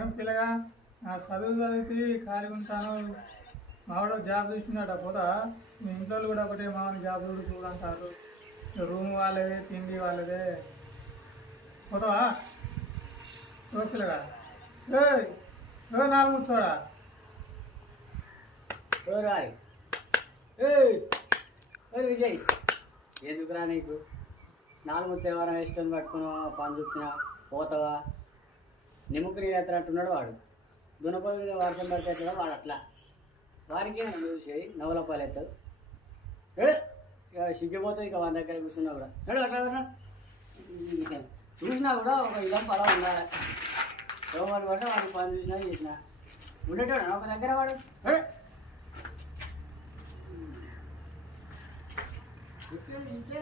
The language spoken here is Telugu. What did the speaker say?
ఏం పిల్లగా నా చదువు చదివి ఖాళీ ఉంటాను. మావాడు జాబ్ చూసినాడు పోదా. మీ ఇంట్లో కూడా ఒకటే మామూలు జాబ్ చూడంటారు. రూమ్ వాళ్ళదే, తిండి వాళ్ళదే. పోతావా ఓ పిల్లగా? ఏ నాలుగు చూడా రాయ్ విజయ్, ఎందుకురా నీకు 4 ముచ్చేవారం ఇష్టం పట్టుకుని పని చూస్తున్నా పోతావా? నిమ్మకుని ఎత్ತರ అంటున్నాడు వాడు. దునపల్లి మీద వర్షం పడితే వాడు అట్లా వారికి చూసేది నవలపాలు ఎత్తాడు. సిగ్గిపోతుంది ఇక వాళ్ళ దగ్గర కూర్చున్నా కూడా అట్లా చూసినా కూడా ఒక ఇలం పొలం ఉండాలి. ఎవరు పడ్డా వాడికి పని చూసినా చేసినా ఉండేటాడు ఒక దగ్గర వాడు. ఇంకే